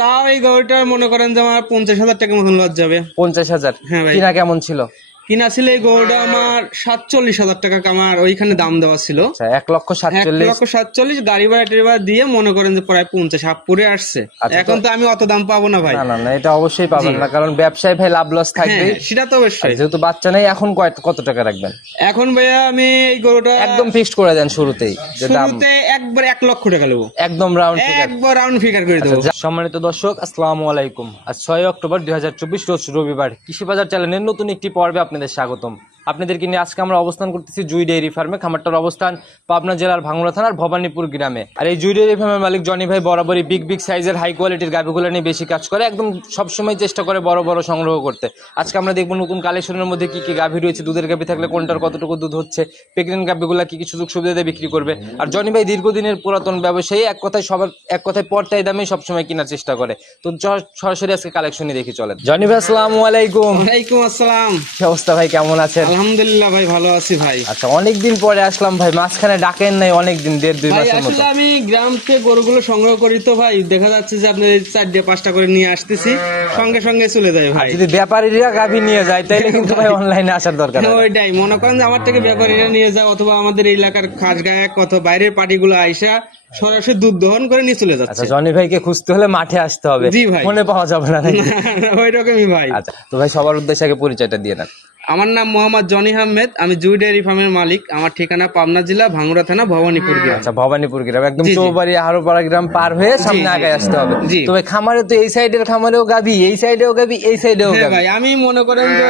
তাও এই গরুটা মনে করেন যে আমার 50,000 টাকা মতন লস যাবে। 50,000? হ্যাঁ ভাই। কিনা কেমন ছিল? কিনা ছিল এই গরুটা আমার 47,000 টাকা আমার ওইখানে দাম দেওয়া ছিল। 1,47,000? 1,47,000 গাড়ি ভাড়া টাড়ি ভাড়া দিয়ে মনে করেন যে প্রায় 50 হাফ পরে আসছে। এখন তো আমি অত দাম পাবো না ভাই। না এটা অবশ্যই পাবেন না, কারণ ব্যবসায় ভাই লাভ লস থাকবে। সেটা তো অবশ্যই। যেহেতু বাচ্চা নেই, এখন কত টাকা রাখবেন? এখন ভাইয়া আমি এই গরুটা একদম ফিক্সড করে দেন শুরুতেই, শুরুতে একবার 1 লক্ষ টাকা নেবো, একদম রাউন্ড ফিগার, একবার রাউন্ড ফিগার করে দেবো। সম্মানিত দর্শক, আসসালামু আলাইকুম। আজ 6 অক্টোবর 2024 রোজ রবিবার। কৃষি বাজার চ্যানেলের নতুন একটি পর্বে আপনাদের স্বাগতম। আপনাদেরকে নিয়ে আজকে আমরা অবস্থান করতেছি জুই ডেইরি ফার্মে। খামারটার অবস্থান পাবনা জেলার ভাঙ্গুড়া থানার ভবানীপুর গ্রামে। আর এই জুই ডেইরি ফার্মের মালিক জনি ভাই বরাবরই বিগ সাইজের হাই কোয়ালিটির গাভীগুলো নিয়ে বেশি কাজ করে, একদম সবসময় চেষ্টা করে বড় সংগ্রহ করতে। আজকে আমরা দেখবো নতুন কালেকশনের মধ্যে কি কি গাভী রয়েছে, দুধের গাভী থাকলে কোনটার কতটুকু দুধ হচ্ছে, প্রেগনেন্ট গাভীগুলা কি কি সুযোগ সুবিধা দিয়ে বিক্রি করবে। আর জনি ভাই দীর্ঘদিনের পুরাতন ব্যবসায়ী, এক কথায় পর্যায় দামে সবসময় কেনার চেষ্টা করে। তো সরাসরি আজকে কালেকশনই দেখি চলেন। জনি ভাই আসসালামু আলাইকুম। ওয়ালাইকুম আসসালাম। কি অবস্থা ভাই, কেমন আছেন? আলহামদুলিল্লাহ ভাই, ভালো আছি ভাই। আচ্ছা, অনেকদিন পরে আসলাম ভাই, মাঝখানে ডাকেন নাই অনেকদিন, 1.5-2 মাসের মতো। আমি গ্রাম থেকে গরুগুলো সংগ্রহ করি তো ভাই, দেখা যাচ্ছে যে আপনি 4-5টা করে নিয়ে আসতেছি, সঙ্গে চলে যায় ভাই। যদি ব্যাপারীরা গাভী নিয়ে যায় তাহলে কিন্তু ভাই অনলাইনে আসার দরকার। ওইটাই মনে করেন যে আমার থেকে ব্যাপারীরা নিয়ে যায়, অথবা আমাদের এলাকার খাস গায়ক অথবা বাইরের পার্টিগুলো আইসা সরাসরি দুধ দহন করে নিয়ে চলে যাচ্ছে। জনি ভাইকে খুঁজতে হলে মাঠে আসতে হবে, জি ভাই, ফোনে পাওয়া যাবে না। ওই রকমই ভাই। আচ্ছা, তো ভাই সবার উদ্দেশ্যে আগে পরিচয়টা দিয়ে দেন। আমার নাম মোহাম্মদ জনি আহমেদ, আমি জুই ডেয়ারি ফার্মের মালিক। আমার ঠিকানা পাবনা জেলা ভাঙ্গুড়া থানা ভবানীপুর গ্রাম। আচ্ছা, ভবানীপুর গ্রাম, একদম চৌবাড়ি হারোপাড়া গ্রাম পার হয়ে সামনে আগে আসতে হবে। তো ভাই খামারে তো এই সাইডের খামারেও গাভী, এই সাইডেও গাভী, এই সাইডেও গাভী। ভাই আমি মনে করেন যে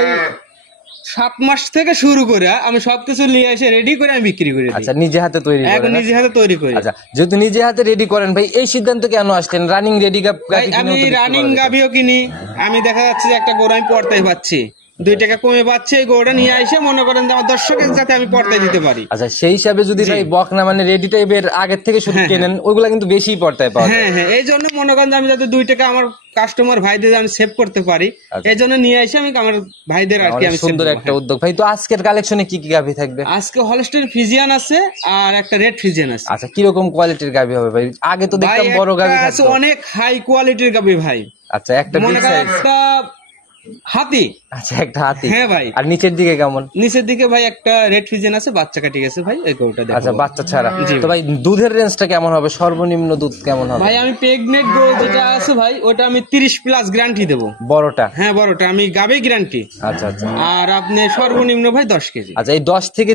7 মাস থেকে শুরু করে আমি সবকিছু নিয়ে এসে রেডি করে আমি বিক্রি করি। আচ্ছা, নিজে হাতে তৈরি করেন? নিজে হাতে তৈরি করি। আচ্ছা, যেহেতু নিজে হাতে রেডি করেন ভাই, এই সিদ্ধান্ত কেন আসলেন? রানিং রেডি গাভী? আমি রানিং গাভীও কিনি। আমি দেখা যাচ্ছে যে একটা গরু আমি পড়তাই পাচ্ছি, 2 টাকা কমে পাচ্ছে, এই গরুটা নিয়ে এসে মনে করেন যে আমার দর্শকের যাতে আমি পর্দায় দিতে পারি। আচ্ছা, সেই হিসাবে যদি ভাই বকনা মানে রেডি টাইপের আগের থেকে শুরু কেনেন, ওইগুলা কিন্তু বেশি পর্দায় পাওয়া যায়। হ্যাঁ, এই জন্য মনে করেন যে আমি যাতে 2 টাকা আমার কাস্টমার ভাইদের আমি সেভ করতে পারি, এই জন্য নিয়ে এসে আমি আমার ভাইদের আর কি আমি সুন্দর একটা উদ্যোগ ভাই। তো আজকের কালেকশনে কি কি গাভী থাকবে? আজকে হলস্টেইন ফ্রিজিয়ান আছে আর একটা রেড ফ্রিজিয়ান আছে। আচ্ছা, কিরকম কোয়ালিটির গাভী হবে ভাই? আগে তো দেখতাম বড় গাভী থাকতো। অনেক হাই কোয়ালিটির গাভী ভাই। আচ্ছা, একটা বিগ সাইজ, একটা হাতি। আচ্ছা, একটা হাতি। হ্যাঁ ভাই। আর নিচের দিকে কেমন? নিচের দিকে ভাই একটা রেড ফিজিয়ান আছে, বাচ্চা কাটি গেছে ভাই, এই গরুটা দেখো। আচ্ছা, বাচ্চা ছাড়া। তো ভাই দুধের রেঞ্জটা কেমন হবে? সর্বনিম্ন দুধ কেমন হবে ভাই? আমি প্রেগনেন্ট গরু যেটা আছে ভাই, ওটা আমি 30+ গ্যারান্টি দেবো। বড়টা? হ্যাঁ, বড়টা আমি গাবে গ্যারান্টি। আচ্ছা। আর আপনি সর্বনিম্ন ভাই 10 কেজি। আচ্ছা, এই 10 থেকে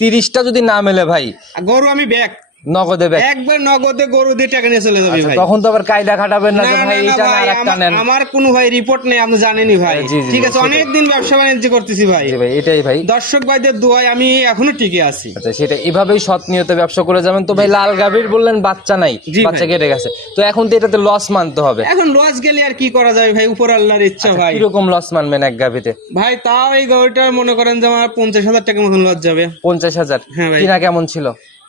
30টা যদি না মেলে ভাই, গরু আমি ব্যাগ নগদে ব্যাগ, একবার নগদে গরু দিয়ে টাকা নিয়ে চলে যাবে ভাই। তখন তো আবার কায়দা খাটাবেন না যে ভাই এটা না আরেকটা নেন। আমার কোনো ভাই রিপোর্ট নেই, আপনি জানেনই ভাই। ঠিক আছে, অনেকদিন ব্যবসা বাণিজ্য করতেছি ভাই। এটাই ভাই, দর্শক ভাইদের দোয়ায় আমি এখনো টিকে আছি। আচ্ছা, সেটা এভাবেই সৎ নিয়তে ব্যবসা করে যাবেন। তো ভাই লাল গাভীর বললেন বাচ্চা নাই, বাচ্চা কেটে গেছে, তো এখন তো এটাতে লস মানতে হবে। এখন লস গেলে আর কি করা যাবে ভাই, উপর আল্লাহর ইচ্ছা ভাই। কিরকম লস মানবেন এক গাভীতে? ভাই তাও এই গরুটা মনে করেন যে আমার 50,000 টাকা মতন লস যাবে। 50,000? হ্যাঁ ভাই। কিনা কেমন ছিল?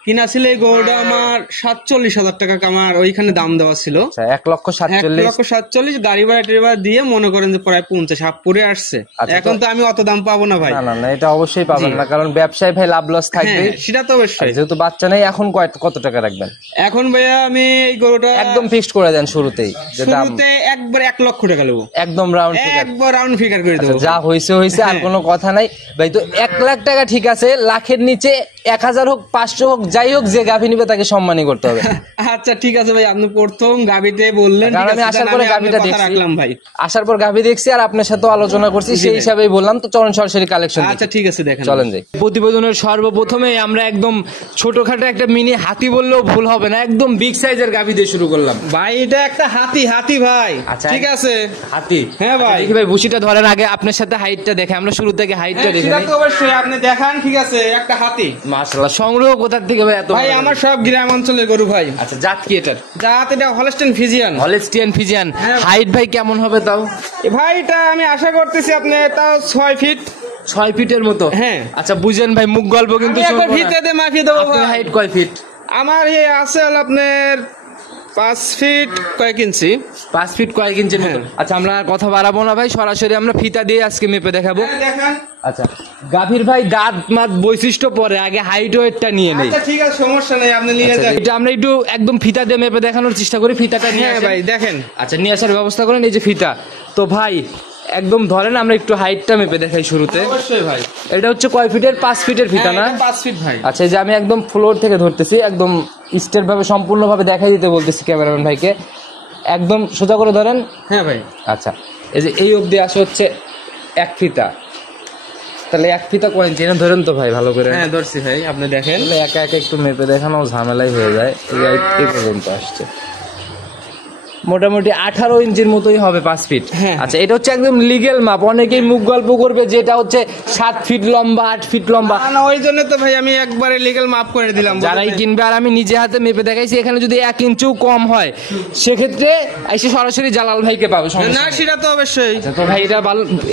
কিনা ছিল এই গরুটা আমার 47,000 টাকা আমার ওইখানে দাম দেওয়া ছিল। 1,47,000? গাড়ি ভাড়া টাড়ি ভাড়া দিয়ে মনে করেন যে প্রায় 50 হাফ পরে আসছে। এখন তো আমি অত দাম পাবো না ভাই। না এটা অবশ্যই পাবেন না, কারণ ব্যবসায় ভাই লাভ লস থাকবে। সেটা তো অবশ্যই। যেহেতু বাচ্চা নেই, এখন কত টাকা রাখবেন? এখন ভাইয়া আমি এই গরুটা একদম ফিক্সড করে দেন শুরুতেই, শুরুতে একবার 1 লক্ষ টাকা নেবো, একদম রাউন্ড ফিগার, একবার রাউন্ড ফিগার করে দেবো। যা হয়েছে আর কোনো কথা নাই ভাই। তো 1 লাখ টাকা ঠিক আছে, লাখের নিচে 1,000 হোক 500 হোক যাই হোক, যে গাভী নিবে তাকে সম্মানই করতে হবে। আচ্ছা ঠিক আছে ভাই, আপনি প্রথম গাভীতে বললেন, কারণ আমি আসার পরে গাভীটা রাখলাম ভাই, আসার পর গাভী দেখছি আর আপনার সাথে আলোচনা করছি, সেই হিসাবেই বললাম। তো চলুন সরাসরি কালেকশন। আচ্ছা ঠিক আছে, দেখেন, চলেন যাই। প্রতিবেদনের সর্বপ্রথমে আমরা একদম ছোটখাটো একটা মিনি হাতি বললেও ভুল হবে না, একদম বিগ সাইজের গাভী দিয়ে শুরু করলাম ভাই। এটা একটা হাতি ভাই। আচ্ছা ঠিক আছে, হাতি। হ্যাঁ ভাই। দেখি ভাই বুশিটা ধরেন আগে, আপনার সাথে হাইটটা দেখে, আমরা শুরু থেকে হাইটটা দেখি। সেটা তো অবশ্যই আপনি দেখান। ঠিক আছে, একটা হাতি। মাশাআল্লাহ, সংগ্রহ কোথা থেকে ভাই এত? ভাই আমার সব গ্রাম অঞ্চলের গরু ভাই। আচ্ছা, জাত কি এটার? জাত এটা হলস্টেইন ফ্রিজিয়ান। হাইট ভাই কেমন হবে তাও? ভাই এটা আমি আশা করতেছি আপনি তাও 6 ফিট। 6 ফিটের মতো? হ্যাঁ। আচ্ছা বুঝেন ভাই, মুখ গল্প কিন্তু ভিতরে মাফিয়ে দেবো। হাইট কয় ফিট? আমার আছে আপনার 5 ফিট কয়েক ইঞ্চি। 5 ফিট কয়েক ইঞ্চির মতো। আচ্ছা আমরা আর কথা বাড়াবো না ভাই, সরাসরি আমরা ফিতা দিয়ে আজকে মেপে দেখাবো। দেখেন। আচ্ছা গাভীর ভাই দাঁত মাত বৈশিষ্ট্য পরে আগে হাইট ওয়েটটা নিয়ে নেই। আচ্ছা ঠিক আছে, সমস্যা নেই, আপনি নিয়ে যান। এটা আমরা একটু একদম ফিতা দিয়ে মেপে দেখানোর চেষ্টা করি, ফিতাটা নিয়ে হ্যাঁ আসেন। ভাই দেখেন। আচ্ছা নিয়ে আসার ব্যবস্থা করেন, এই যে ফিতা। তো ভাই একদম ধরেন আমরা একটু হাইটটা মেপে দেখাই শুরুতে। অবশ্যই ভাই। এটা হচ্ছে কয় ফিটের? 5 ফিটের ফিতা না? 5 ফিট ভাই। আচ্ছা এই যে আমি একদম ফ্লোর থেকে ধরতেছি, একদম স্টেট ভাবে সম্পূর্ণভাবে দেখাই দিতে বলতেছি ক্যামেরাম্যান ভাইকে। একদম সোজা করে ধরেন। হ্যাঁ ভাই। আচ্ছা এই যে এই অবধি আসে হচ্ছে 1 ফিতা, তাহলে 1 ফিতা কয় ইঞ্চি? ধরেন তো ভাই ভালো করে। হ্যাঁ ধরছি ভাই, আপনি দেখেন। তাহলে একা একা একটু মেপে দেখানো ঝামেলাই হয়ে যায়। এই পর্যন্ত আসছে মোটামুটি 18 ইঞ্চির মতোই হবে 5 ফিট। হ্যাঁ। আচ্ছা এটা হচ্ছে একদম লিগেল মাপ। অনেকেই মুখ গল্প করবে যেটা হচ্ছে 7 ফিট লম্বা 8 ফিট লম্বা। না ওই জন্য তো ভাই আমি একবারে লিগ্যাল মাপ করে দিলাম। যারাই কিনবে, আর আমি নিজে হাতে মেপে দেখাইছি, এখানে যদি 1 ইঞ্চিও কম হয় সেক্ষেত্রে এসে সরাসরি জালাল ভাইকে পাবে। না সেটা তো অবশ্যই। আচ্ছা তো ভাই এটা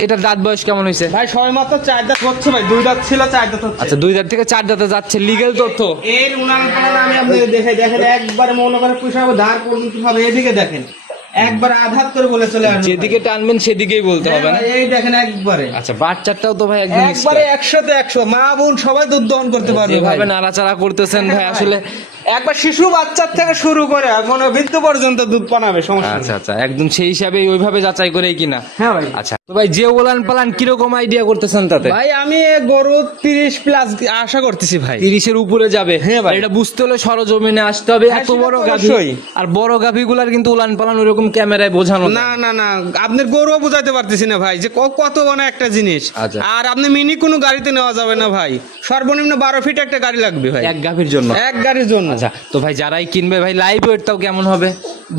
এটার দাঁত বয়স কেমন হয়েছে? ভাই সবে মাত্র 4 দাঁত হচ্ছে ভাই, 2 দাঁত ছিল 4 দাঁত হচ্ছে। আচ্ছা 2 দাঁত থেকে 4 দাঁতে যাচ্ছে, লিগেল তথ্য। এর উনান পালান আমি আপনাদের দেখাই। দেখেন একবারে মনে করে পুষাবো ধার পর্যন্ত হবে। এদিকে দেখেন একবার আঘাত করে বলে চলে আসবে। যেদিকে টানবেন সেদিকেই বলতে হবে না? এই দেখেন একবারে। আচ্ছা বাচ্চাটাও তো ভাই একদম একবারে 100তে 100, মা বোন সবাই দুধ দহন করতে পারবে ভাই। যেভাবে নাড়াচাড়া করতেছেন ভাই আসলে একবার শিশু বাচ্চার থেকে শুরু করে এখন বৃদ্ধ পর্যন্ত দুধ পানাবে, সমস্যা নেই। আচ্ছা আচ্ছা একদম সেই হিসাবে ওইভাবে যাচাই করেই কিনা। হ্যাঁ ভাই। আচ্ছা তো ভাই যে ওলান পালান কিরকম আইডিয়া করতেছেন তাতে? ভাই আমি গরু 30 প্লাস আশা করতেছি ভাই। 30-এর উপরে যাবে। হ্যাঁ ভাই। আর এটা বুঝতে হলে সরজমিনে আসতে হবে। হ্যাঁ, এত সেটা বড় তো গাভী, অবশ্যই। আর বড় গাভীগুলার কিন্তু উলান পালান ওরকম ক্যামেরায় বোঝানো না না না, আপনার গরুও বুঝাইতে পারতেছি না ভাই যে কত বড় একটা জিনিস। আচ্ছা। আর আপনি মিনি কোনো গাড়িতে নেওয়া যাবে না ভাই, সর্বনিম্ন 12 ফিট একটা গাড়ি লাগবে ভাই এক গাভীর জন্য। এক গাড়ির জন্য। আচ্ছা তো ভাই যারাই কিনবে ভাই লাইভ ওয়েটটাও কেমন হবে?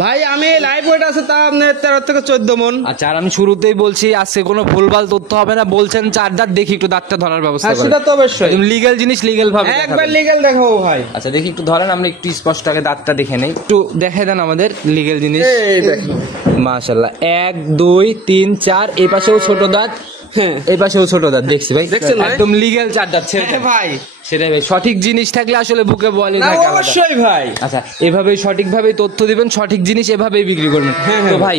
ভাই আমি লাইভ ওয়েট আছে তা আপনার 13 থেকে 14 মন। আচ্ছা আর আমি শুরুতেই বলছি আজকে কোনো ভুলভাল তথ্য হবে না। বলছেন 4 দাঁত, দেখি একটু দাঁতটা ধরার ব্যবস্থা হ্যাঁ করেন। সেটা তো অবশ্যই। লিগ্যাল জিনিস লিগ্যাল ভাবে একবার দেখাবেন। লিগ্যাল দেখাবো ভাই। আচ্ছা দেখি একটু ধরেন, আমরা একটু স্পষ্ট আগে দাঁতটা দেখে নেই। একটু দেখাই দেন আমাদের লিগ্যাল জিনিস। এই দেখেন মাশাআল্লাহ 1 2 3 4, এই পাশেও ছোট দাঁত, এই পাশেও ছোট দাঁত। দেখছি ভাই দেখছেন ভাই? একদম লিগ্যাল 4 দাঁত ছেড়ে হ্যাঁ ভাই। সেটাই ভাই, সঠিক জিনিস থাকলে আসলে বুকে বলে না থাকে আলাদা। অবশ্যই ভাই। আচ্ছা এভাবেই সঠিকভাবে তথ্য দিবেন, সঠিক জিনিস এভাবেই বিক্রি করবেন। তো ভাই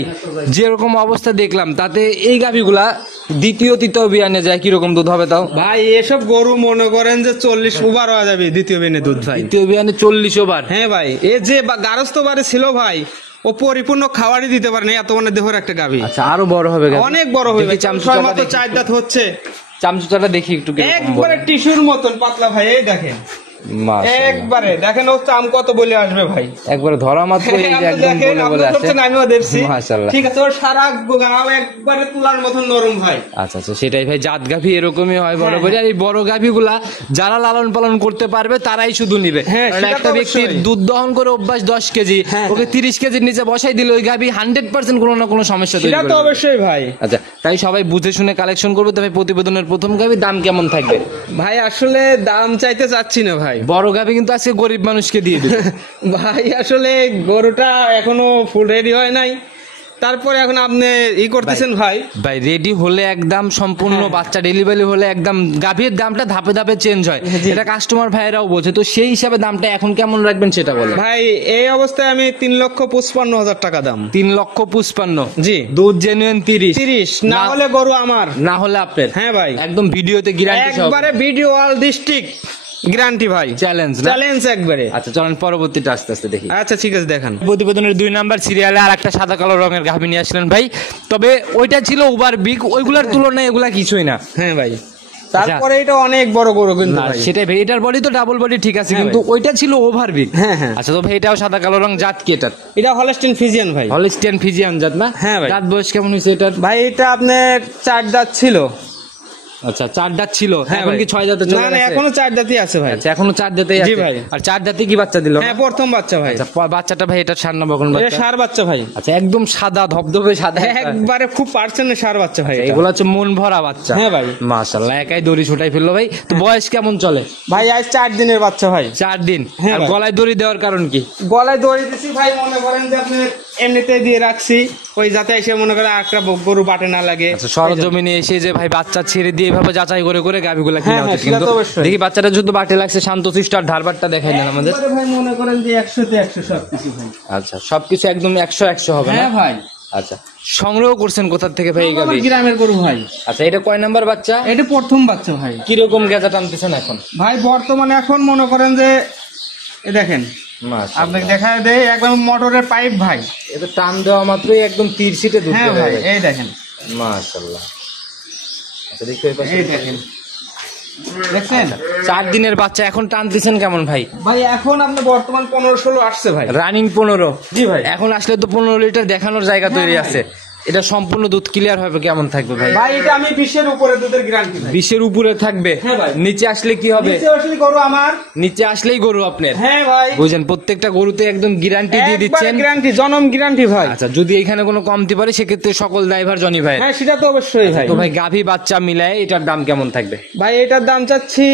যেরকম অবস্থা দেখলাম তাতে এই গাভীগুলা দ্বিতীয় তৃতীয় বিয়ানে যায় কিরকম দুধ হবে তাও? ভাই এসব গরু মনে করেন যে 40 ওভার হয়ে যাবে দ্বিতীয় বেনে দুধ ভাই। দ্বিতীয় বিয়ানে 40 ওভার? হ্যাঁ ভাই, এ যে গারস্থ বারে ছিল ভাই, ও পরিপূর্ণ খাওয়ারই দিতে পারে না, এত মানে দেহর একটা গাভী। আচ্ছা আরো বড় হবে গাভী? অনেক বড় হবে। দেখি চামচুচাটা মাত্র দেখি। 4 দাঁত হচ্ছে। চামচুচাটা দেখি একটু কিরকম একবারে বলে। টিস্যুর মতন পাতলা ভাই, এই দেখেন মাশাআল্লাহ। একবারে দেখেন ও চাম কত বলে আসবে ভাই। একবারে ধরা মাত্র এই যে আপনি একদম দেখেন, বলে আপনি বলে আসে। ধরছেন, আমিও দেখছি। মাশাআল্লাহ। ঠিক আছে, ওর সারা গাও একবারে তুলার মতন নরম ভাই। আচ্ছা আচ্ছা সেটাই ভাই, জাত গাভী এরকমই হয় বড় হ্যাঁ, করে। আর এই বড় গাভীগুলা যারা লালন পালন করতে পারবে তারাই শুধু নিবে। হ্যাঁ, কারণ সেটা একটা তো ব্যক্তির অবশ্যই। দুধ দহন করে অভ্যাস 10 কেজি, হ্যাঁ, ওকে 30 কেজির নিচে বসাই দিলে ওই গাভী 100% কোনো না কোনো সমস্যা তৈরি সেটা তো করবে। অবশ্যই ভাই। আচ্ছা তাই সবাই বুঝে শুনে কালেকশন করবে। তবে প্রতিবেদনের প্রথম গাভী দাম কেমন থাকবে? ভাই আসলে দাম চাইতে চাচ্ছি না ভাই। বড় গাভী কিন্তু আজকে গরিব মানুষকে দিয়ে দিবে। ভাই আসলে গরুটা এখনো ফুল রেডি হয় নাই, তারপরে এখন আপনি করতেছেন ভাই। ভাই রেডি হলে একদম সম্পূর্ণ বাচ্চা ডেলিভারি হলে একদম গাভীর দামটা ধাপে ধাপে চেঞ্জ হয়, এটা কাস্টমার ভাইয়েরাও বলছে। তো সেই হিসাবে দামটা এখন কেমন রাখবেন সেটা বলে। ভাই এই অবস্থায় আমি 3,55,000 টাকা দাম। 3,55,000? জি। দুধ জেনুইন 30 না হলে গরু আমার, না হলে আপনার? হ্যাঁ ভাই। একদম ভিডিওতে গ্যারান্টি সহ একবারে ভিডিও অল ডিস্ট্রিক্ট গ্যারান্টি ভাই। চ্যালেঞ্জ না? চ্যালেঞ্জ একবারে। আচ্ছা চলেন পরবর্তীটা আস্তে আস্তে দেখি। আচ্ছা ঠিক আছে দেখান। প্রতিবেদনের 2 নাম্বার সিরিয়ালে আর একটা সাদা কালো রঙের গাভী নিয়ে আসলেন ভাই। তবে ওইটা ছিল ওভার বিগ, ওইগুলার তুলনায় এগুলা কিছুই না। হ্যাঁ ভাই, তারপরে এটা অনেক বড় গরু কিন্তু না, ভাই। সেটাই ভাই, এটার বডি তো ডাবল বডি ঠিক আছে, হ্যাঁ কিন্তু ভাই। ওইটা ছিল ওভার বিগ। হ্যাঁ হ্যাঁ। আচ্ছা তো ভাই এটাও সাদা কালো রং, জাত কি এটার? এটা হলস্টিন ফিজিয়ান ভাই। হলিস্টিয়ান ফিজিয়ান জাত না? হ্যাঁ ভাই। জাত বয়স কেমন হয়েছে এটার? ভাই এটা আপনার 4 দাঁত ছিল। আচ্ছা 4 দাঁত ছিল, হ্যাঁ এখন ভাই। কি 6 দাঁতে চলে না না, গেছে? এখনো 4 দাঁতই আছে ভাই। আচ্ছা এখনো 4 দাঁতেই জি আছে ভাই। আর 4 দাঁতে কি বাচ্চা দিল? হ্যাঁ প্রথম বাচ্চা ভাই। আচ্ছা বাচ্চাটা ভাই এটা সার না বকন এটা বাচ্চা? সার বাচ্চা ভাই। আচ্ছা একদম সাদা ধবধবে সাদা একটা। একবারে খুব পার্সেন্ট সার বাচ্চা ভাই এটা। এগুলো হচ্ছে মন ভরা বাচ্চা। হ্যাঁ ভাই। মাশাআল্লাহ একাই দড়ি ছুটাই ফেললো ভাই। তো বয়স কেমন চলে? ভাই আজ 4 দিনের বাচ্চা ভাই। 4 দিন। হ্যাঁ আর ভাই। গলায় দড়ি দেওয়ার কারণ কি? গলায় দড়ি দিছি ভাই, মনে করেন যে আপনি এমনিতে দিয়ে রাখছি, ওই যাতে এসে মনে করেন একটা গরু বাটে না লাগে। আচ্ছা সরজমিনে এসে যে ভাই বাচ্চা ছেড়ে দিয়ে এভাবে যাচাই করে করে গাভিগুলা কিনা হ্যাঁ, উচিত। সেটা কিন্তু তো অবশ্যই। দেখি বাচ্চাটা যদি বাটে লাগছে শান্তশিষ্ট আর ধারবারটা দেখাই দেন আমাদের। একবারে ভাই মনে করেন যে 100 তে 100 সবকিছু ভাই। আচ্ছা সবকিছু একদম 100 হবে না? হ্যাঁ ভাই, আচ্ছা সংগ্রহ করছেন কোথা থেকে ভাই এই আমার গাভি? গ্রামের গরু ভাই। আচ্ছা এটা কয় নাম্বার বাচ্চা? এটা প্রথম বাচ্চা ভাই। কিরকম গেজা টানতেছেন এখন? ভাই বর্তমানে এখন মনে করেন যে এ দেখেন, মাশাআল্লাহ। আপনাকে দেখা দেয় একদম মোটরের পাইপ ভাই। এটা টান দেওয়া মাত্রই একদম তীর সিটে দুধ হ্যাঁ বের ভাই, হয়ে যায়। এই দেখেন, মাশাআল্লাহ। আচ্ছা দেখি ওই পাশে। এই দেখেন, দেখছেন 4 দিনের বাচ্চা এখন টানতেছেন কেমন ভাই? ভাই? এখন আপনি বর্তমান 15-16 আসছে ভাই। রানিং 15। জি ভাই। এখন আসলে তো 15 লিটার দেখানোর জায়গা তৈরি হ্যাঁ আছে। এটা সম্পূর্ণ দুধ ক্লিয়ার হবে কেমন থাকবে ভাই? ভাই এটা আমি 20-এর উপরে দুধের গ্যারান্টি ভাই। 20-এর উপরে থাকবে? হ্যাঁ ভাই। নিচে আসলে কি হবে? নিচে আসলে গরু আমার। নিচে আসলেই গরু আপনার? হ্যাঁ ভাই, বুঝেন প্রত্যেকটা গরুতে একদম গ্যারান্টি দিয়ে একবার দিচ্ছেন। গ্যারান্টি, জনম গ্যারান্টি ভাই। আচ্ছা যদি এখানে কোনো কমতি পারে সেক্ষেত্রে সকল ড্রাইভার জনি ভাই। হ্যাঁ সেটা তো অবশ্যই ভাই। তো ভাই গাভী বাচ্চা মিলায় এটার দাম কেমন থাকবে? ভাই এটার দাম চাচ্ছি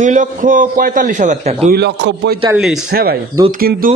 2,45,000 টাকা। 2,45,000। হ্যাঁ ভাই, দুধ কিন্তু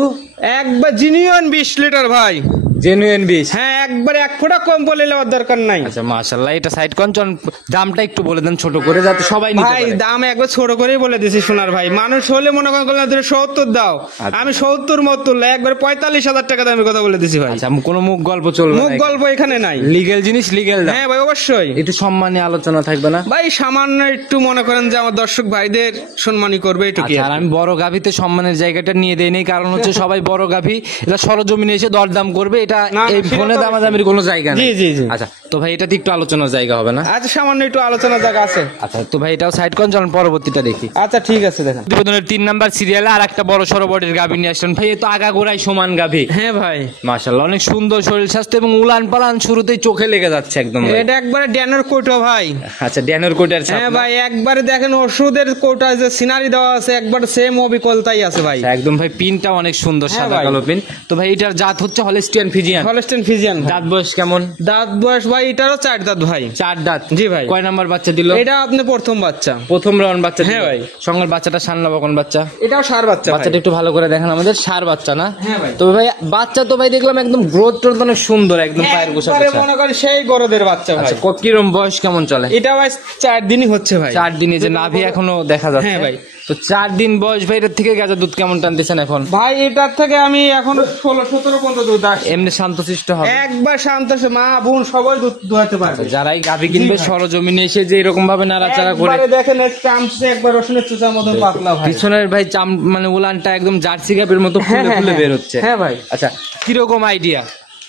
একবার জিনিয়ন 20 লিটার ভাই। জেনুইন 20? হ্যাঁ, একবার 1 ফোঁটা কম বলে নেওয়ার দরকার নাই। আচ্ছা মাশাআল্লাহ। এটা সাইড কনচন দামটা একটু বলে দেন ছোট করে যাতে সবাই নিতে ভাই পারে। দাম একবার ছোট করেই বলে দিছি সোনার ভাই। মানুষ হলে মনে করেন 70 দাও, আচ্ছা। আমি 70 মত তুললে একবার 45,000 টাকা দামের কথা বলে দিছি ভাই। আচ্ছা কোনো মুখ গল্প চলবে মুখ না? গল্প এখানে নাই। লিগ্যাল জিনিস লিগ্যাল দাম। হ্যাঁ ভাই অবশ্যই। একটু সম্মানে আলোচনা থাকবে না? ভাই সামান্য একটু মনে করেন যে আমার দর্শক ভাইদের সম্মানী করবে একটু কি। আচ্ছা, আর আমি বড় গাভীতে সম্মানের জায়গাটা নিয়ে দেই নেই, কারণ হচ্ছে সবাই বড় গাভী এটা সরজমিনে এসে দরদাম করবে, এটা না, এই সেটা ফোনে তো দামাদামির কোনো জায়গা নেই। জি, জি, জি। আচ্ছা তো ভাই এটাতে একটু আলোচনার জায়গা হবে না? আচ্ছা সামান্য একটু আলোচনা জায়গা আছে। আচ্ছা তো ভাই এটাও সাইড কোন চলুন পরবর্তীটা দেখি। আচ্ছা ঠিক আছে দেখেন। প্রতিবেদনের 3 নাম্বার সিরিয়ালে আর একটা বড় সড়ো বডির গাভী নিয়ে আসলেন ভাই। এ তো আগাগোড়াই সমান গাভী। হ্যাঁ ভাই, মাশাআল্লাহ অনেক সুন্দর শরীর স্বাস্থ্য এবং উলান পালান শুরুতেই চোখে লেগে যাচ্ছে একদম ভাই। এটা একবারে ড্যানের কোটো ভাই। আচ্ছা ড্যানের কোটের ছাপ হ্যাঁ না? ভাই, একবারে দেখেন ওষুধের কোটা যে সিনারি দেওয়া আছে একবার সেম অবিকলতাই আছে ভাই। আচ্ছা, একদম ভাই পিনটা অনেক সুন্দর হ্যাঁ সাদা ভাই। কালো পিন। তো ভাই এটার জাত হচ্ছে হলস্টিয়ান ফিজিয়ান। Holstein Friesian. দাঁত বয়স কেমন? দাঁত বয়স ভাই এটারও 4 দাঁত ভাই। 4 দাঁত? জি ভাই। কয় নাম্বার বাচ্চা দিল? এটা আপনি প্রথম বাচ্চা। প্রথম রাউন্ড বাচ্চা দিল? হ্যাঁ ভাই। সঙ্গের বাচ্চাটা সান্না বকন বাচ্চা? এটাও সার বাচ্চা ভাই। বাচ্চাটা একটু ভালো করে দেখেন আমাদের, সার বাচ্চা না? হ্যাঁ ভাই। তো ভাই বাচ্চা তো ভাই দেখলাম একদম গ্রোথ টোথ অনেক সুন্দর, একদম পায়ের গোছা একবারে গোছা। মনে করেন সেই গরুদের বাচ্চা ভাই। আচ্ছা কিরম বয়স কেমন চলে? এটা ভাই 4 দিনই হচ্ছে ভাই। 4 দিনে যে নাভি এখনো দেখা যাচ্ছে। হ্যাঁ ভাই। তো 4 দিন বয়স ভাই, এটার থেকে গাজা দুধ কেমন টানতেছেন এখন? ভাই এটার থেকে আমি এখন 16-17 পর্যন্ত দুধ আসে। এমনি শান্তশিষ্ট হবে? একবার শান্ত আছে, মা বোন সবাই দুধ দোয়াতে পারবে। যারাই গাভী কিনবে জি ভাই। সরজমিনে এসে যে এরকম ভাবে নাড়াচাড়া করে, একবারে দেখেন এর চামচে একবার রসুনের চুচার মতন পাতলা ভাই। পিছনের ভাই চাম মানে উলানটা একদম জার্সি গাভীর মতো ফুলে ফুলে বের হচ্ছে। হ্যাঁ ভাই। আচ্ছা কিরকম আইডিয়া?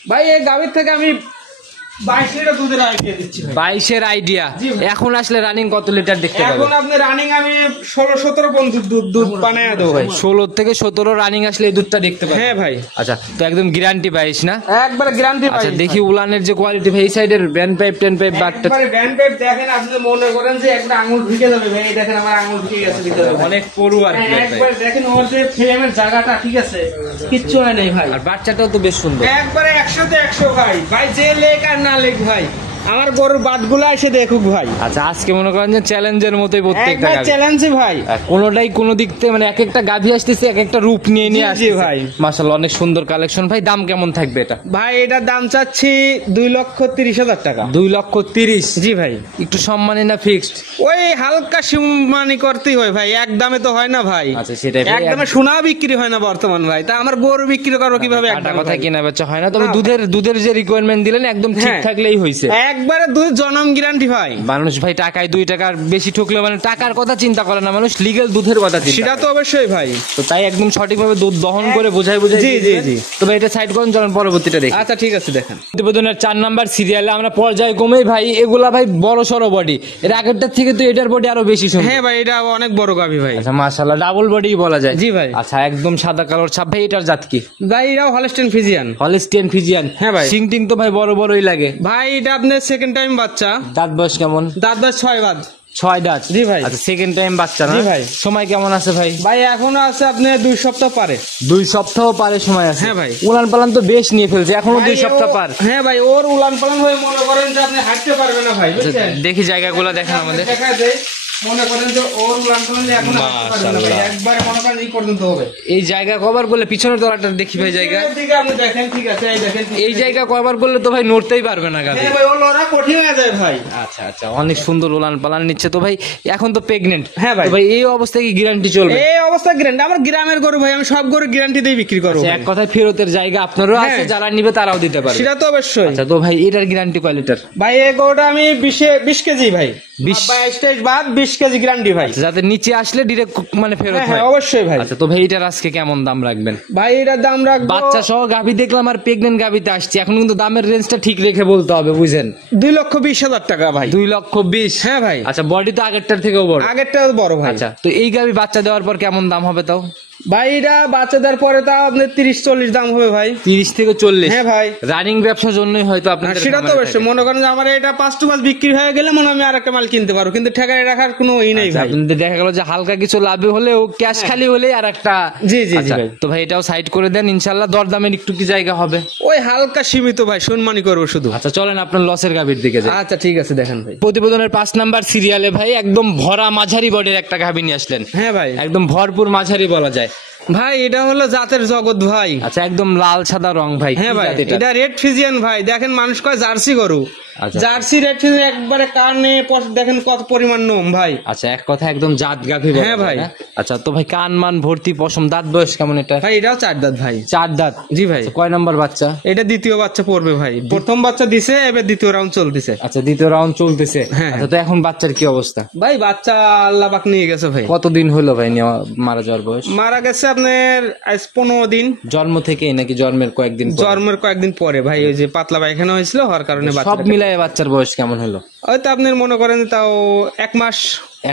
ভাই এই গাভীর থেকে আমি 22 লিটার দুধের আইডিয়া দিচ্ছি ভাই। 22-এর আইডিয়া। জি ভাই। এখন আসলে রানিং কত লিটার দেখতে এখন পাবেন? আপনি রানিং আমি 16-17 পর্যন্ত দুধ বানায় দেবো ভাই। 16 থেকে 17 রানিং আসলে এই দুধটা দেখতে পাবেন? হ্যাঁ ভাই। আচ্ছা তো একদম গ্যারান্টি 22 না? একবার গ্যারান্টি ভাই। আচ্ছা দেখি উলানের যে কোয়ালিটি ভাই, এই সাইডের ব্যান্ড পাইপ টেন পাইপ বাটটা একবারে ব্যান্ড পাইপ দেখেন, আপনি মনে করেন যে একটা আঙুল ঢুকে যাবে ভাই। এই দেখেন আমার আঙুল ঢুকে গেছে ভিতরে। অনেক পড়ু আর কি ভাই। একবার দেখেন ওর যে ফ্রেমের জায়গাটা ঠিক আছে, কিচ্ছু হয় নাই ভাই। আর বাচ্চাটাও তো বেশ সুন্দর। একবারে 100-তে 100 ভাই। ভাই যে লেক আর না লেক ভাই, আমার গরুর বাটগুলো এসে দেখুক ভাই। আচ্ছা আজকে মনে করেন যে চ্যালেঞ্জের মতোই প্রত্যেকটা একবার গাভী। চ্যালেঞ্জই ভাই। কোনোটাই কোনো দিক থেকে মানে এক একটা গাভী আসতেছে এক একটা রূপ নিয়ে নিয়ে জি, জি আসতেছে ভাই। মাশাআল্লাহ অনেক সুন্দর কালেকশন ভাই। দাম কেমন থাকবে এটা? ভাই এটার দাম চাচ্ছি 2,30,000 টাকা। 2,30,000? জি ভাই। একটু সম্মানী না ফিক্সড? ওই হালকা সম্মানী করতেই হয় ভাই, একদমে তো হয় না ভাই। আচ্ছা সেটাই ভাই। একদমে সোনা বিক্রি হয় না বর্তমান ভাই, তা আমার গরু বিক্রি করবো কিভাবে? কাটা একদম কথা ভাই। কেনা বেচা হয় না, তবে না। দুধের যে রিকোয়ারমেন্ট দিলেন একদম ঠিক হ্যাঁ। থাকলেই হয়েছে। একবারে দুধ জনম গ্যারান্টি ভাই। মানুষ ভাই টাকায় 2 টাকার বেশি ঠকলে মানে টাকার কথা চিন্তা করে না, মানুষ লিগ্যাল দুধের কথা চিন্তা সেটা করে। তো অবশ্যই ভাই। তো তাই একদম সঠিকভাবে দুধ দহন করে বোঝাই বোঝাই জি, দিয়ে জি, দিবেন। জি। তো ভাই এটা সাইড করুন, চলুন পরবর্তীটা দেখি। আচ্ছা ঠিক আছে দেখেন। প্রতিবেদনের 4 নাম্বার সিরিয়ালে আমরা পর্যায়ক্রমেই ভাই এগুলা ভাই বড় সড়ো বডি, এর আগেরটার থেকে তো এটার বডি আরো বেশি সুন্দর। হ্যাঁ ভাই, এটা অনেক বড় গাভী ভাই। আচ্ছা মাশাআল্লাহ ডাবল বডি বলা যায়। জি ভাই। আচ্ছা একদম সাদা কালোর ছাপ ভাই। এটার জাত কি? ভাই এটাও হলস্টেইন ফিজিয়ান। Holstein Friesian? হ্যাঁ ভাই। সিংটিং তো ভাই বড় বড়ই লাগে। ভাই এটা আপনার সেকেন্ড টাইম বাচ্চা। দাঁত বয়স কেমন? দাঁত দাঁত 6 বাদ। 6 দাঁত? জি ভাই। আচ্ছা সেকেন্ড টাইম বাচ্চা না? জি ভাই। সময় কেমন আছে ভাই? ভাই এখনো আছে আপনি 2 সপ্তাহ পারে। 2 সপ্তাহ পারে সময় আছে? হ্যাঁ ভাই। উলান পালান তো বেশ নিয়ে ফেলছে, এখনো 2 ভাই, সপ্তাহ ও- পার। হ্যাঁ ভাই, ওর উলান পালান হয়ে মনে করেন যে আপনি হাঁটতে পারবেন না ভাই, বুঝছেন? দেখি জায়গাগুলো দেখেন আমাদের। দেখা যায় মনে করেন যে ওর উলান পালান যে এখন আসতে পারবে না ভাই, একবারে মনে করেন এই পর্যন্ত হবে। এই জায়গা কভার করলে পিছনের তলাটা দেখি ভাই জায়গা, এর দিকে আপনি দেখেন, ঠিক আছে, এই দেখেন, এই জায়গা কভার করলে তো ভাই নড়তেই পারবে না গাভী। হ্যাঁ ভাই, ও লড়া কঠিন হয়ে যায় ভাই। আচ্ছা আচ্ছা, অনেক সুন্দর উলান পালান নিচ্ছে তো ভাই। এখন তো প্রেগনেন্ট, হ্যাঁ ভাই। ভাই এই অবস্থায় কি গ্যারান্টি চলবে? এই অবস্থা গ্যারান্টি, আমার গ্রামের গরু ভাই, আমি সব গরু গ্যারান্টি দিয়ে বিক্রি করবো আচ্ছা, ভাই। এক কথায় ফেরতের জায়গা আপনারও আছে, হ্যাঁ। যারা নিবে তারাও দিতে পারবে। সেটা তো অবশ্যই। আচ্ছা, তো ভাই এটার গ্যারান্টি কয় লিটার? ভাই এই গরুটা আমি 20 কেজি ভাই, 22 বাদ 20 কেজি গ্যারান্টি ভাই। যাতে নিচে আসলে ডিরেক্ট মানে ফেরত হ্যাঁ হয়। হ্যাঁ, অবশ্যই ভাই। আচ্ছা, তো ভাই এটার আজকে কেমন দাম রাখবেন? ভাই এটার দাম রাখবো বাচ্চা সহ গাভী দেখলাম আর প্রেগনেন্ট গাভীতে আসছে, এখন কিন্তু দামের রেঞ্জটা ঠিক রেখে বলতে হবে, বুঝেন? 2,20,000 টাকা ভাই। 2,20,000। হ্যাঁ ভাই। আচ্ছা, বডি তো আগেরটার থেকেও বড়। আগেরটা বড় ভাই। আচ্ছা, তো এই গাভী বাচ্চা দেওয়ার পর কেমন দাম হবে তাও? ভাই এটা বাচ্চাদের পরে তাও আপনার 30-40 দাম হবে ভাই। 30 থেকে 40? হ্যাঁ ভাই। রানিং ব্যবসার জন্যই হয়তো আপনাদের সেটা তো খামারে অবশ্যই, থাকে। মনে করেন যে আমার এটা 5টা মাল বিক্রি হয়ে গেলে মনে হয় আমি আরেকটা মাল কিনতে পারবো, কিন্তু ঠেকায় রাখার কোনো নেই আচ্ছা, ভাই। আপনাদের দেখা গেল যে হালকা কিছু লাভ হলেও ক্যাশ খালি হলেই আর একটা। জি জি জি আচ্ছা, ভাই। তো ভাই এটাও সাইড করে দেন, ইনশাল্লাহ দরদামের একটু কি জায়গা হবে? ওই হালকা সীমিত ভাই, সম্মানই করবো শুধু। আচ্ছা, চলেন আপনার লসের গাভীর দিকে যাই। আচ্ছা ঠিক আছে, দেখেন ভাই। প্রতিবেদনের 5 নাম্বার সিরিয়ালে ভাই একদম ভরা মাঝারি বডির একটা গাভী নিয়ে আসলেন। হ্যাঁ ভাই। একদম ভরপুর মাঝারি বলা যায়। ভাই এটা হলো জাতের জগৎ ভাই। আচ্ছা, একদম লাল সাদা রং ভাই। হ্যাঁ কি ভাই, জাত এটা? এটা রেড ফিজিয়ান ভাই। দেখেন মানুষ কয় জার্সি গরু, আচ্ছা। জার্সি রেড ফিজিয়ান একবারে কানে দেখেন কত পরিমাণ নোম ভাই। আচ্ছা, এক কথা একদম জাত গাভী বলা হ্যাঁ যায় ভাই। না? আচ্ছা, তো ভাই কান মান ভর্তি পশম, দাঁত বয়স কেমন এটা? ভাই এটাও 4 দাঁত ভাই। 4 দাঁত। জি ভাই। আচ্ছা, কয় নাম্বার বাচ্চা? এটা দ্বিতীয় বাচ্চা পড়বে ভাই, প্রথম বাচ্চা দিছে, এবার দ্বিতীয় রাউন্ড চলতেছে। আচ্ছা, দ্বিতীয় রাউন্ড চলতেছে। হ্যাঁ। আচ্ছা, তো এখন বাচ্চার কি অবস্থা? ভাই বাচ্চা আল্লাহ পাক নিয়ে গেছে ভাই। কতদিন হলো ভাই মারা যাওয়ার বয়স? মারা গেছে আপনার আজ 15 দিন। জন্ম থেকেই নাকি জন্মের কয়েকদিন পরে? জন্মের কয়েকদিন পরে ভাই, ওই যে পাতলা পায়খানা হয়েছিল, হওয়ার কারণে সব বাচ্চা মিলায় বাচ্চার বয়স কেমন হলো? হয়তো আপনার মনে করেন তাও 1 মাস।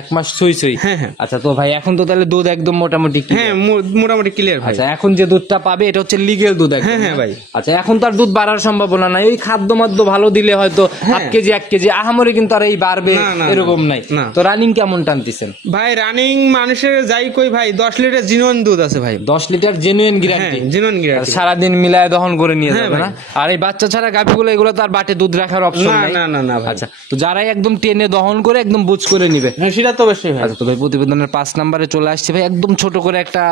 1 মাস ছুঁই ছুঁই। হ্যাঁ হ্যাঁ। আচ্ছা, তো ভাই এখন তো তাহলে দুধ একদম মোটামুটি clear। হ্যাঁ মোটামুটি ক্লিয়ার ভাই। আচ্ছা, এখন যে দুধটা পাবে এটা হচ্ছে লিগেল দুধ একদম, হ্যাঁ হ্যাঁ না? ভাই। আচ্ছা, এখন তো আর দুধ বাড়ার সম্ভাবনা নাই, ওই খাদ্য মাদ্য ভালো দিলে হয়তো হ্যাঁ। 1 কেজি 1 কেজি আহামরি কিন্তু আর এই বাড়বে না, না, এরকম না, নাই। না। তো রানিং কেমন টানতেছেন? ভাই রানিং মানুষের যাই কই ভাই 10 লিটার জিনুইন দুধ আছে ভাই। 10 লিটার জেনুইন হ্যাঁ গ্যারান্টি। Genuine guarantee. সারাদিন মিলায় দহন করে নিয়ে হ্যাঁ যাবে না? আর এই বাচ্চা ছাড়া গাভীগুলো এগুলো তো আর বাটে দুধ রাখার অপশন না নাই। না না না ভাই। আচ্ছা, তো যারাই একদম টেনে দহন করে একদম বুঝ করে নিবে। হ্যাঁ সেটা তো অবশ্যই ভাই। আচ্ছা, তো ভাই প্রতিবেদনের 5 নাম্বারে চলে আসছে ভাই, একদম ছোট করে একটা।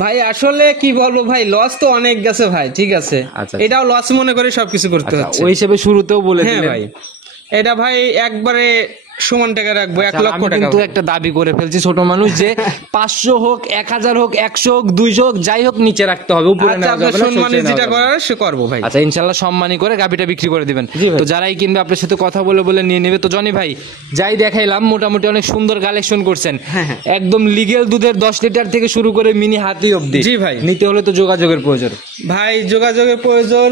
ভাই আসলে কি বলবো ভাই, লস তো অনেক গেছে ভাই, ঠিক আছে। আচ্ছা। এটাও লস মনে করে সবকিছু করতে আচ্ছা, হচ্ছে। ওই হিসেবে শুরুতেও বলে হ্যাঁ দিলেন। ভাই, এটা ভাই একবারে সমান টাকা রাখবো, 1 লক্ষ আমি টাকা কিন্তু ভাই। একটা দাবি করে ফেলছি ছোট মানুষ যে 500 হোক 1000 হোক 100 হোক 200 হোক যাই হোক নিচে রাখতে হবে, উপরে আচ্ছা, নেওয়া আপনার যাবে না, সম্মানে সইতে নেওয়া যেটা যাবে না। করার সে করবো ভাই। আচ্ছা, ইনশাল্লাহ সম্মানী করে গাভিটা বিক্রি করে দিবেন। জি ভাই। তো যারাই কিনবে আপনার সাথে কথা বলে বলে নিয়ে নেবে। তো জনি ভাই যাই দেখাইলাম মোটামুটি অনেক সুন্দর কালেকশন করছেন। হ্যাঁ, হ্যাঁ। একদম লিগেল দুধের 10 লিটার থেকে শুরু করে মিনি হাতি অবধি। জি ভাই। নিতে হলে তো যোগাযোগের প্রয়োজন। ভাই যোগাযোগের প্রয়োজন,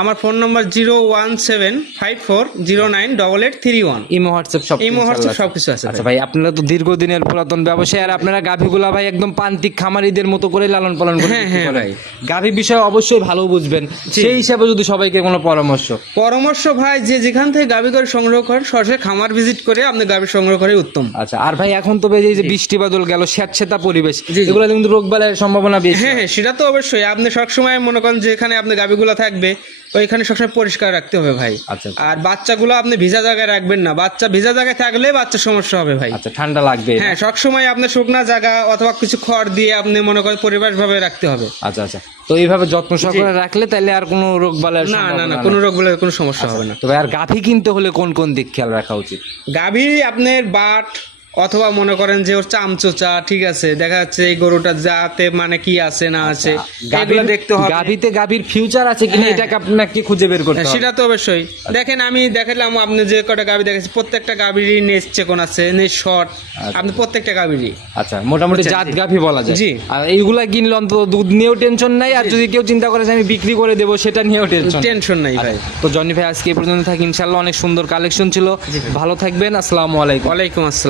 আমার ফোন নাম্বার 01754098831। ইমো হোয়াটসঅ্যাপ সব ইমো হোয়াটসঅ্যাপ সবকিছু আছে আচ্ছা ভাই। ভাই, আপনারা তো দীর্ঘদিনের পুরাতন ব্যবসায়ী, আর আপনারা গাভীগুলা ভাই একদম প্রান্তিক খামারিদের মতো করে লালন পালন করে হ্যাঁ, বিক্রি হ্যাঁ করেন। ভাই। গাভী বিষয়ে অবশ্যই ভালো বুঝবেন, সেই হিসাবে যদি সবাইকে কোনো পরামর্শ ভাই, যে যেখান থেকে গাভী করে সংগ্রহ করেন সরাসরি খামার ভিজিট করে আপনি গাভী সংগ্রহ করে উত্তম। আচ্ছা, আর ভাই এখন তো এই যে বৃষ্টি বাদল গেল, স্যাঁতসেঁতা পরিবেশ, জি, জি। এগুলো কিন্তু রোগ বালাইয়ের সম্ভাবনা বেশি। হ্যাঁ হ্যাঁ, সেটা তো অবশ্যই। আপনি সবসময় মনে করেন যেখানে আপনি গাভীগুলো থাকবে ওইখানে সবসময় পরিষ্কার রাখতে হবে ভাই। আচ্ছা। আর বাচ্চাগুলো আপনি ভিজা জায়গায় রাখবেন না, বাচ্চা ভিজা জায়গায় থাকলে বাচ্চা সমস্যা হবে ভাই। আচ্ছা, ঠান্ডা লাগবে। হ্যাঁ, সবসময় আপনি শুকনা জায়গা অথবা কিছু খড় দিয়ে আপনি মনে করেন পরিবেশ ভাবে রাখতে হবে। আচ্ছা আচ্ছা, তো এইভাবে যত্ন সহকারে রাখলে তাহলে আর কোনো রোগ বালাইয়ের না না সম্ভাবনা না, নাই। কোনো রোগ বলে কোনো সমস্যা হবে না। তবে আর গাভী কিনতে হলে কোন কোন দিক খেয়াল রাখা উচিত? গাভী আপনার বাট অথবা মনে করেন যে ওর চামচোচা, ঠিক আছে, দেখা যাচ্ছে এই গরুটা যাতে মানে কি আছে না আছে এগুলো দেখতে হবে। গাভীতে গাভীর ফিউচার আছে কিনা হ্যাঁ। এটাকে আপনাকে খুঁজে বের করতে হবে। সেটা তো অবশ্যই। দেখেন আমি দেখালাম আপনি যে কটা গাভী দেখেছি, প্রত্যেকটা গাভীরই নেস চেকন আছে, নেস শর্ট, আপনি প্রত্যেকটা গাভীরই। আচ্ছা, মোটামুটি বুঝছেন? জাত গাভী বলা যায়। জি। আর এইগুলা কিনলে অন্তত দুধ নিয়েও টেনশন নাই, আর যদি কেউ চিন্তা করে যে আমি বিক্রি করে দেবো সেটা নিয়েও টেনশন নাই ভাই। তো জনি ভাই আজকে এই পর্যন্ত থাকি, ইনশাল্লাহ অনেক সুন্দর কালেকশন ছিল। ভালো থাকবেন, আসসালামু আলাইকুম। ওয়ালাইকুম আসসালাম।